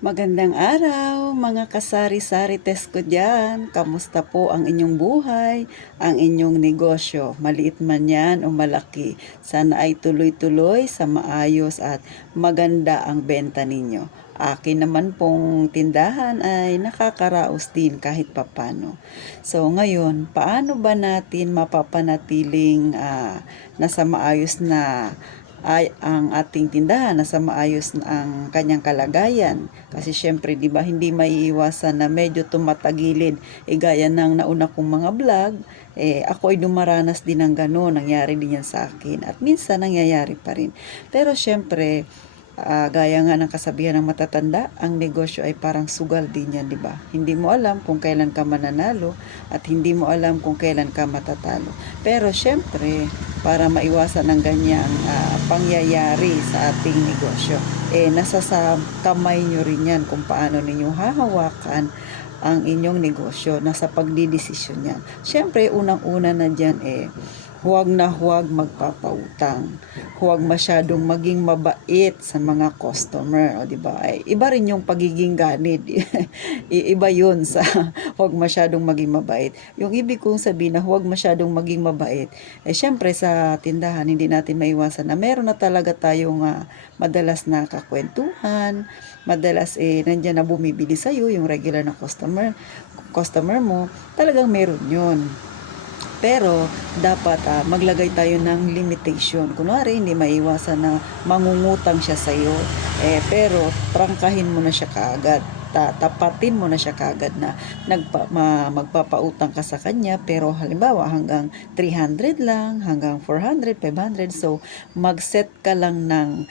Magandang araw, mga kasari-sari test ko dyan. Kamusta po ang inyong buhay, ang inyong negosyo? Maliit man yan o malaki. Sana ay tuloy-tuloy sa maayos at maganda ang benta ninyo. Akin naman pong tindahan ay nakakaraos din kahit papano. So ngayon, paano ba natin mapapanatiling nasa maayos na ay ang ating tindahan, nasa maayos na ang kanyang kalagayan? Kasi syempre 'di ba hindi maiiwasan na medyo tumatagilid, gaya ng nauna kong mga vlog, ako ay dumaranas din ng gano'n, nangyari din yan sa akin at minsan nangyayari pa rin. Pero syempre, gaya nga ng kasabihan ng matatanda, ang negosyo ay parang sugal din yan, di ba? Hindi mo alam kung kailan ka mananalo at hindi mo alam kung kailan ka matatalo. Pero syempre, para maiwasan ang ganyang pangyayari sa ating negosyo, nasa sa kamay nyo rin yan kung paano ninyo hahawakan ang inyong negosyo, nasa pagdidesisyon yan. Syempre, unang-una na dyan huwag na huwag magpapautang. Huwag masyadong maging mabait sa mga customer, o di ba? Iba rin yung pagiging ganid. Iba 'yun sa huwag masyadong maging mabait. Yung ibig kong sabihin na huwag masyadong maging mabait, syempre sa tindahan hindi natin maiwasan na meron na talaga tayong madalas na kakwentuhan, madalas nandiyan na bumibili sa iyo yung regular na customer mo, talagang meron 'yun. Pero dapat maglagay tayo ng limitation. Kunwari, hindi maiwasan na mangungutang siya sa iyo. Pero prangkahin mo na siya kaagad. Tapatin mo na siya kaagad na magpapautang ka sa kanya, pero halimbawa hanggang 300 lang, hanggang 400, 500. So mag-set ka lang ng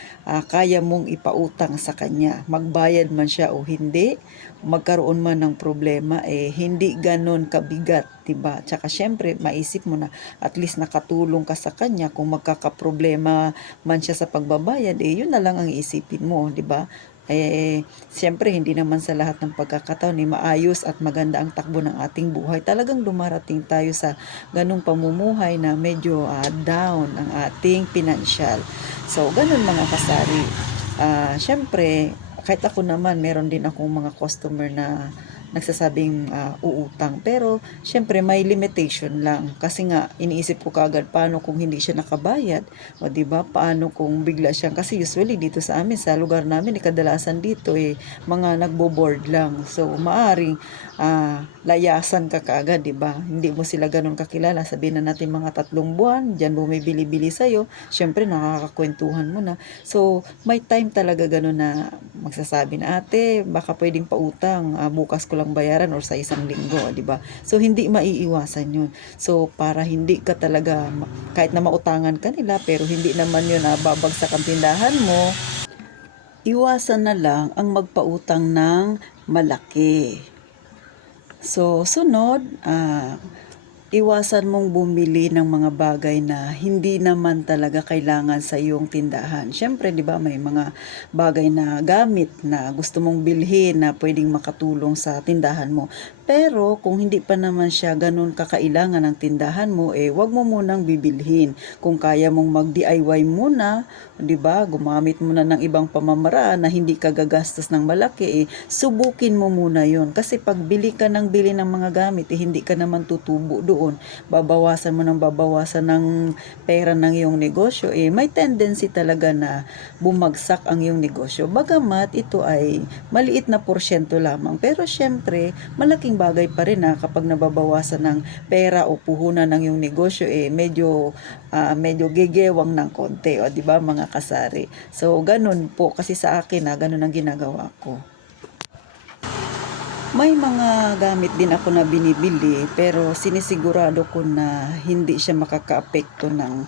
kaya mong ipautang sa kanya. Magbayad man siya o hindi, magkaroon man ng problema, hindi ganon kabigat, diba? Tsaka syempre maisip mo na at least nakatulong ka sa kanya. Kung magkakaproblema man siya sa pagbabayad, yun na lang ang iisipin mo, diba? Siyempre hindi naman sa lahat ng pagkakataon ni maayos at maganda ang takbo ng ating buhay. Talagang dumarating tayo sa ganung pamumuhay na medyo down ang ating financial. So ganun mga kasari. Siyempre kahit ako naman meron din akong mga customer na nagsasabing uutang, pero syempre may limitation lang, kasi nga iniisip ko kagad paano kung hindi siya nakabayad, o di ba, paano kung bigla siyang, kasi usually dito sa amin sa lugar namin kadalasan dito mga nagbo-board lang, so maaring layasan ka kaagad, di ba? Hindi mo sila ganun kakilala, sabihin na natin mga 3 buwan diyan bumibili-bili sa iyo, syempre nakakakwentuhan mo na. So may time talaga ganun na magsasabi na, ate baka pwedeng pautang, bukas ko lang bayaran or sa isang linggo, di ba? So hindi maiiwasan 'yun. So para hindi ka talaga kahit na mautangan ka nila pero hindi naman 'yun na babagsak ang tindahan mo, iwasan na lang ang magpautang ng malaki. So sunod, iwasan mong bumili ng mga bagay na hindi naman talaga kailangan sa iyong tindahan. Siyempre, di ba, may mga bagay na gamit na gusto mong bilhin na pwedeng makatulong sa tindahan mo. Pero kung hindi pa naman siya ganun kakailangan ng tindahan mo, wag mo munang bibilhin. Kung kaya mong mag-DIY muna, 'di ba? Gumamit muna ng ibang pamamaraan na hindi ka gagastos ng malaki, subukin mo muna 'yon. Kasi pag bili ka ng bili ng mga gamit, hindi ka naman tutubo doon. Babawasan mo ng babawasan ng pera ng iyong negosyo, may tendency talaga na bumagsak ang iyong negosyo. Bagamat ito ay maliit na porsyento lamang, pero syempre, malaking bagay pa rin kapag nababawasan ng pera o puhunan ng iyong negosyo, medyo gegewang ng konti, o di ba mga kasari? So ganun po kasi sa akin ganun ang ginagawa ko. May mga gamit din ako na binibili, pero sinisigurado ko na hindi siya makakaapekto ng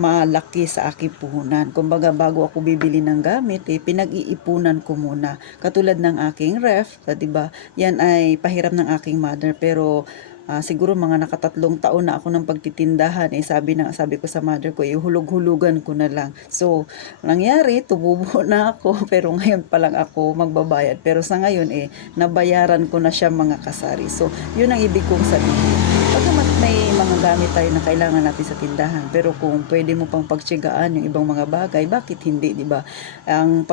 malaki sa aking puhunan. Kumbaga bago ako bibili ng gamit, pinag-iipunan ko muna. Katulad ng aking ref, 'di ba? Yan ay pahiram ng aking mother, pero siguro mga naka3 taon na ako ng pagtitindahan, sabi ko sa mother ko, hulug-hulugan ko na lang. So nangyari, tumubo na ako pero ngayon pa lang ako magbabayad. Pero sa ngayon nabayaran ko na siya mga kasari. So yun ang ibig kong sabihin. Pagkamat may mga gamit tayo na kailangan natin sa tindahan. Pero kung pwede mo pang pagtiyagaan yung ibang mga bagay, bakit hindi, 'di ba? Ang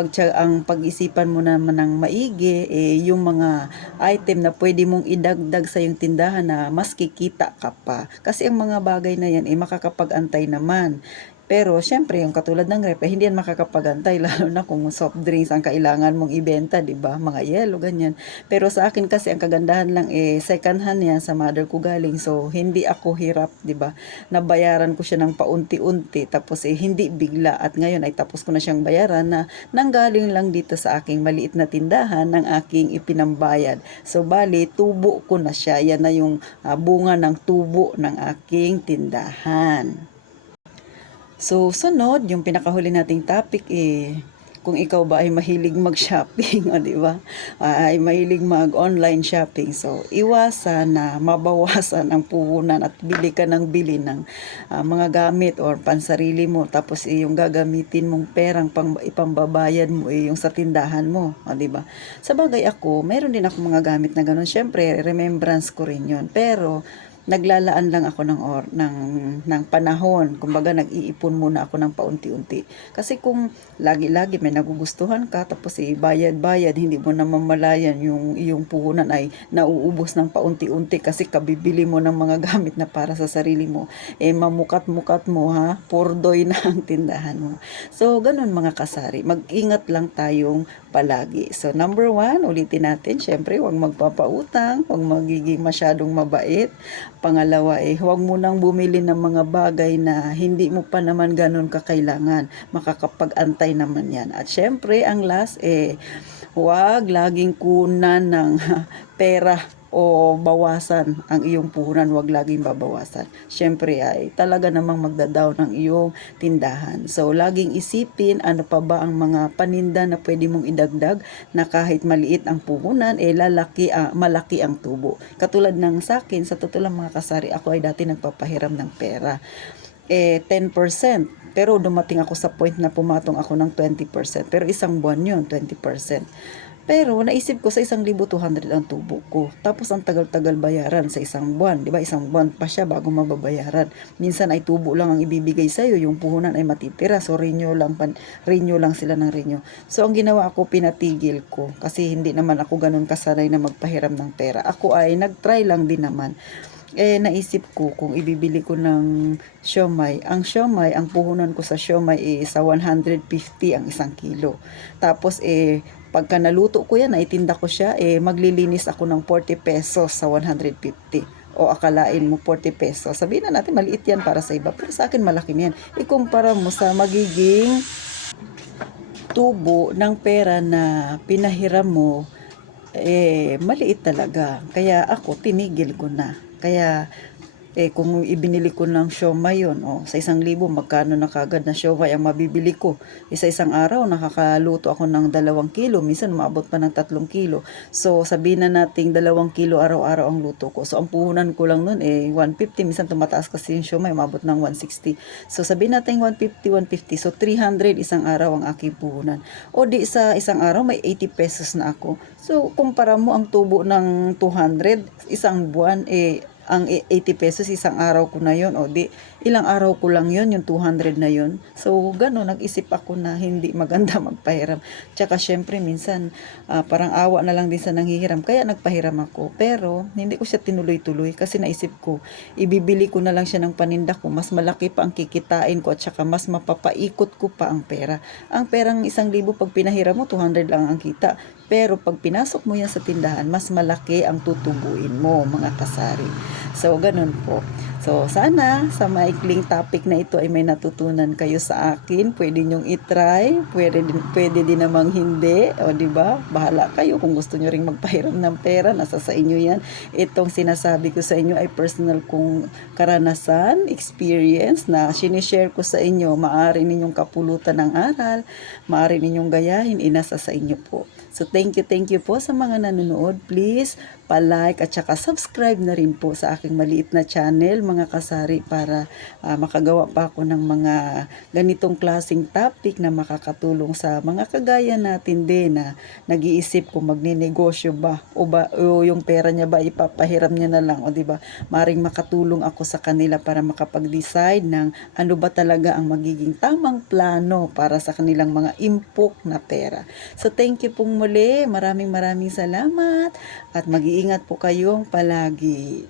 pag-isipan mo naman ng maigi yung mga item na pwede mong idagdag sa yung tindahan na mas kikita ka pa. Kasi ang mga bagay na yan makakapag-antay naman. Pero syempre, yung katulad ng rep, hindi yan makakapagantay lalo na kung soft drinks ang kailangan mong ibenta, 'di ba? Mga yelo ganyan. Pero sa akin kasi ang kagandahan lang second hand yan sa mother ko galing. So hindi ako hirap, 'di ba? Nabayaran ko siya ng paunti-unti tapos hindi bigla at ngayon ay tapos ko na siyang bayaran na nanggaling lang dito sa aking maliit na tindahan ng aking ipinambayad. So bali, tubo ko na siya. Yan na yung bunga ng tubo ng aking tindahan. So, sunod, yung pinakahuli nating topic kung ikaw ba ay mahilig mag-shopping, o di ba? Ay mahilig mag-online shopping. So, iwasan na mabawasan ang puhunan at bili ka ng bili ng mga gamit or pansarili mo. Tapos yung gagamitin mong perang ipambabayad mo yung sa tindahan mo, o di ba? Sa bagay ako, meron din ako mga gamit na ganun. Syempre, remembrance ko rin yun. Pero, naglalaan lang ako ng panahon. Kumbaga, nag-iipon muna ako ng paunti-unti. Kasi kung lagi-lagi may nagugustuhan ka, tapos bayad-bayad, hindi mo na mamalayan yung iyong puhunan ay nauubos ng paunti-unti kasi kabibili mo ng mga gamit na para sa sarili mo. Mamukat-mukat mo ha, purdoy na ang tindahan mo. So, ganun mga kasari. Mag-ingat lang tayong palagi. So, number 1, ulitin natin, syempre, huwag magpapautang, huwag magiging masyadong mabait. Pangalawa huwag mo nang bumili ng mga bagay na hindi mo pa naman ganun kakailangan. Makakapag-antay naman yan. At syempre, ang last huwag laging kunan ng pera o bawasan ang iyong puhunan, huwag laging babawasan. Syempre ay talaga namang magda-down ang iyong tindahan. So, laging isipin ano pa ba ang mga paninda na pwede mong idagdag na kahit maliit ang puhunan, malaki ang tubo. Katulad ng sa akin, sa totoo lang mga kasari, ako ay dati nagpapahiram ng pera. 10%. Pero dumating ako sa point na pumatong ako ng 20%. Pero isang buwan yun, 20%. Pero naisip ko sa 1,200 ang tubo ko. Tapos ang tagal-tagal bayaran sa isang buwan. Diba? Isang buwan pa siya bago mababayaran. Minsan ay tubo lang ang ibibigay sa'yo. Yung puhunan ay matitira. So renew lang sila ng renew. So ang ginawa ko, pinatigil ko. Kasi hindi naman ako ganun kasanay na magpahiram ng pera. Ako ay nagtry lang din naman. Naisip ko kung ibibili ko ng siomay. Ang siomay, ang puhunan ko sa siomay sa 150 ang isang kilo. Tapos pagka naluto ko yan, naitinda ko siya, maglilinis ako ng 40 pesos sa 150. O akalain mo 40 pesos. Sabihin na natin, maliit yan para sa iba. Pero sa akin, malaki yan. Ikumpara mo sa magiging tubo ng pera na pinahiram mo, maliit talaga. Kaya ako, tinigil ko na. Kaya, kung ibinili ko ng siomay yun, sa 1,000, magkano na kagad na siomay ang mabibili ko? Sa isang araw, nakakaluto ako ng 2 kilo. Minsan, maabot pa ng 3 kilo. So, sabihin na natin 2 kilo araw-araw ang luto ko. So, ang puhunan ko lang nun, 150. Minsan, tumataas kasi yung siomay, maabot ng 160. So, sabihin natin 150. So, 300 isang araw ang aking puhunan. O di sa isang araw, may 80 pesos na ako. So, kumpara mo ang tubo ng 200, isang buwan, ang 80 pesos isang araw ko na yon, o di ilang araw ko lang yon, yung 200 na yon. So gano'n, nag-isip ako na hindi maganda magpahiram. Tsaka syempre minsan parang awa na lang din sa nanghihiram, kaya nagpahiram ako. Pero hindi ko siya tinuloy-tuloy kasi naisip ko, ibibili ko na lang siya ng paninda ko, mas malaki pa ang kikitain ko at saka mas mapapaikot ko pa ang pera. Ang perang 1,000 pag pinahiram mo, 200 lang ang kita. Pero pag pinasok mo yan sa tindahan, mas malaki ang tutubuin mo, mga kasari. So, ganun po. So, sana sa maikling topic na ito ay may natutunan kayo sa akin. Pwede nyong itry, pwede din namang hindi. O, di ba? Bahala kayo kung gusto nyo ring magpahiram ng pera, nasa sa inyo yan. Itong sinasabi ko sa inyo ay personal kong karanasan, experience na sinishare ko sa inyo. Maaari ninyong kapulutan ng aral, maaari ninyong gayahin, inasa sa inyo po. So thank you po sa mga nanonood. Please pa-like at saka subscribe na rin po sa aking maliit na channel mga kasari para makagawa pa ako ng mga ganitong klaseng topic na makakatulong sa mga kagaya natin din na nag-iisip kung magninegosyo ba o yung pera niya ba ipapahiram niya na lang o di ba maring makatulong ako sa kanila para makapag-decide ng ano ba talaga ang magiging tamang plano para sa kanilang mga impok na pera. So thank you pong muli, maraming salamat at mag-iingat po kayong palagi.